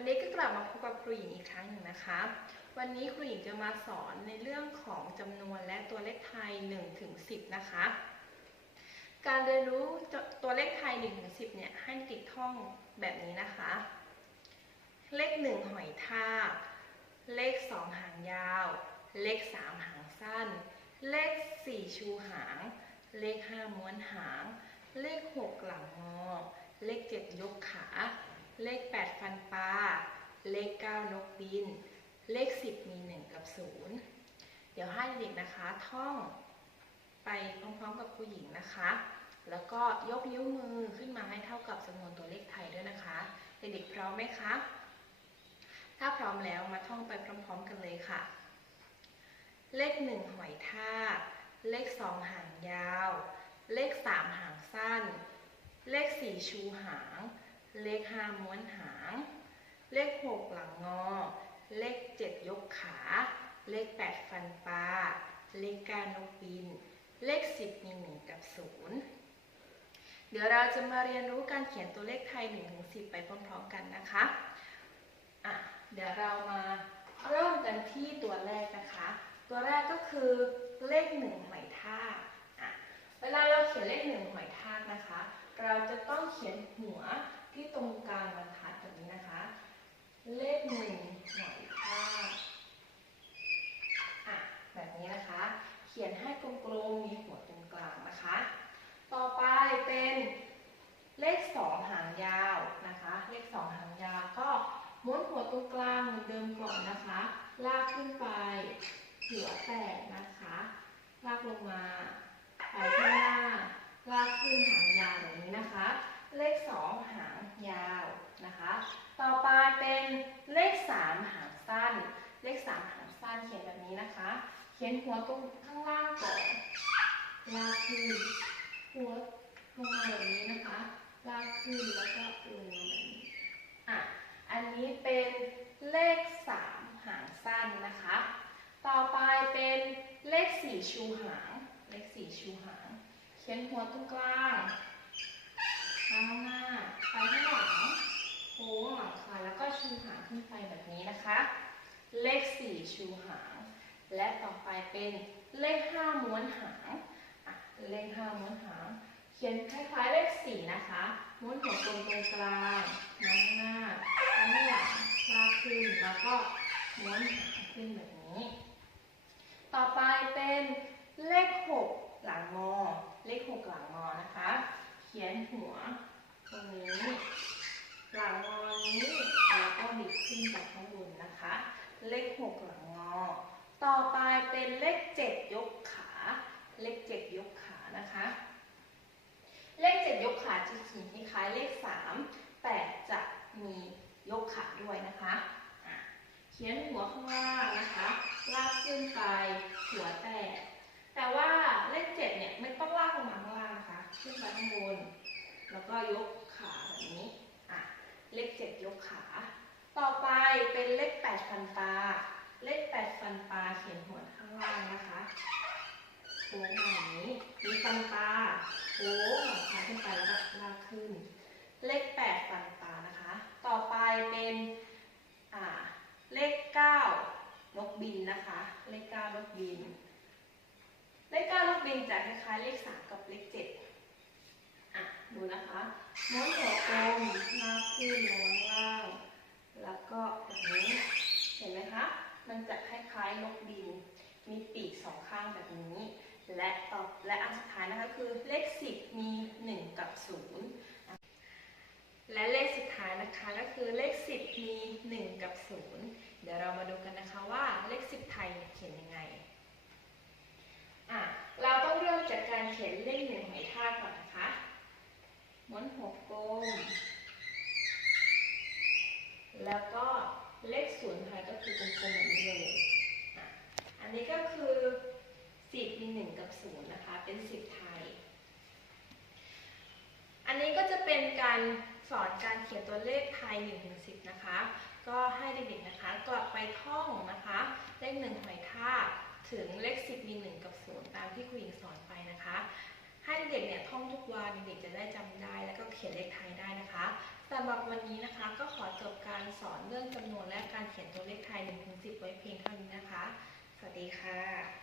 วันนี้ก็กลับมาพบกับครูหญิงอีกครั้งหนึ่งนะคะ วันนี้ครูหญิงจะมาสอนในเรื่องของจำนวนและตัวเลขไทย1ถึง10 นะคะ การเรียนรู้ตัวเลขไทย1ถึง10 เนี่ยให้ติดท่องแบบนี้นะคะ เลข 1 หอยทาก เลข 2 หางยาว เลข 3 หางสั้น เลข 4 ชูหาง เลข 5 ม้วนหาง เลข 6 หลังงอ เลข 7 ยกขา เลข 8 ฟันปลา เลข 9 นกบิน เลข 10 มี 1 กับ 0 เดี๋ยวให้เด็กนะคะท่องไปพร้อมๆกับครูหญิงนะคะ แล้วก็ยกนิ้วมือขึ้นมาให้เท่ากับจำนวนตัวเลขไทยด้วยนะคะ เด็กๆพร้อมไหมคะ ถ้าพร้อมแล้วมาท่องไปพร้อม ๆ กันเลยค่ะ เลข 1 หอยทากเลข 2 หางยาว เลข 3 หางสั้น เลข 4 ชูหาง เลข5ม้วนหาง เลข6หลังงอ เลข7ยกขา เลข8ฟันปลา เลข9นกบิน เลข10มี1กับ0เดี๋ยวเราจะมาเรียนรู้การเขียนตัวเลขไทย1ถึง10ไปพร้อมๆกันนะคะอะเดี๋ยวเรามาเริ่มกันที่ตัวแรกนะคะ ตัวแรกก็คือเลข1หอยทากอะเวลาเราเขียนเลข1หอยทากนะคะ เราจะต้องเขียนหัว ที่ตรงกลางบรรทัดแบบนี้นะคะ เลขหนึ่งหน่อยทากอะ แบบนี้นะคะ เขียนให้กลมๆมีหัวตรงกลางนะคะ ต่อไปเป็นเลขสองหางยาวนะคะ เลขสองหางยาวก็ม้วนหัวตรงกลางเหมือนเดิมก่อนนะคะ ลากขึ้นไปหัวแตกนะคะ ลากลงมาไปข้างหน้าลากขึ้นหางยาวแบบนี้นะคะ เลขสองหางยาวนะคะ ต่อไปเป็นเลขสามหางสั้น เลขสามหางสั้นเขียนแบบนี้นะคะ เขียนหัวตรงข้างล่างก่อนลากขึ้นหัวลงมาแบบนี้นะคะ ลากขึ้นแล้วก็ลงมาแบบนี้อะอันนี้เป็นเลขสามหางสั้นนะคะ ต่อไปเป็นเลขสี่ชูหาง เลขสี่ชูหาง เขียนหัวตรงกลางข้างหน้า ไปข้างหลังโค้งหลังคาแล้วก็ชูหางขึ้นไปแบบนี้นะคะ ชูหาง และต่อไปเป็นเลขห้าม้วนหางเลขห้าม้วนหาง เขียนคล้ายๆเลขสี่นะคะ ม้วนหัวตรงตรงกลางมาข้างหน้าข้างหลังลากขึ้นแล้วก็ม้วนหางขึ้นแบบนี้ ต่อไปเป็นเลขหกหลังงอเลขหกหลังงอนะคะ เขียนหัวตรงนี้หลังงอนี้แล้วก็บิดขึ้นจากข้างบน เลขหกหลังงอ ต่อไปเป็นเลขเจ็ดยกขา เลขเจ็ดยกขานะคะ เลขเจ็ดยกขาจะเขียนคล้ายเลขสามแต่จะมียกขาด้วยนะคะะเขียนหัวข้างล่างนะคะ ลากขึ้นไปถึวแตก แต่ว่าเลขเจ็ดเนี่ยไม่ต้องลากลงมาข้างล่างนะคะ ขึ้นไปข้างบน แล้วก็ยกขาแบบนี้ อะ เลขเจ็ดยกขา ต่อไป เป็นเลขแปดฟันปลา เลขแปดฟันปลาเขียนหัวข้างล่างนะคะโค้งมาอย่างนี้มีฟันปลาโค้งหาขึ้นไปแล้วก็ลากขึ้น เลขแปดฟันปลานะคะ ต่อไปเป็นเลขเก้านกบินนะคะ เลขเก้านกบิน เลขเก้านกบินจะคล้ายๆเลขสามกับเลขเจ็ดอะดูนะคะม้วนหัวกลมลากขึ้นลงข้างล่าง แล้วก็แบบนี้ เห็นไหมคะ มันจะคล้ายๆนกบิน มีปีกสองข้างแบบนี้ และต่อและอันสุดท้ายนะคะคือเลขสิบมี 1 กับ 0 และเลขสุดท้ายนะคะก็คือเลข 10 มี 1 กับ 0 เดี๋ยวเรามาดูกันนะคะว่าเลข 10 ไทยเขียนยังไงอะเราต้องเริ่มจากการเขียนเลขหนึ่งหอยทากก่อนนะคะม้วนหัวกลม แล้วก็เลข ศูนย์ไทยก็คือกลมๆแบบนี้เลยอันนี้ก็คือสิบมีหนึ่งกับศูนย์นะคะเป็นสิบไทย อันนี้ก็จะเป็นการสอนการเขียนตัวเลขไทย1นถึงสิบนะคะ ก็ให้เด็กๆนะคะกลับไปท่องนะคะ เลขหนึ่งหอยทากถึงเลขสิบมีหนึ่งกับศูนย์ตามที่ครูหญิงสอนไปนะคะ ให้เด็กๆเนี่ยท่องทุกวันเด็กๆจะได้จำได้ แล้วก็เขียนเลขไทยได้นะคะ สำหรับวันนี้นะคะก็ขอจบการสอนเรื่องจำนวนและการเขียนตัวเลขไทย1ถึง10 ไว้เพียงเท่านี้นะคะ สวัสดีค่ะ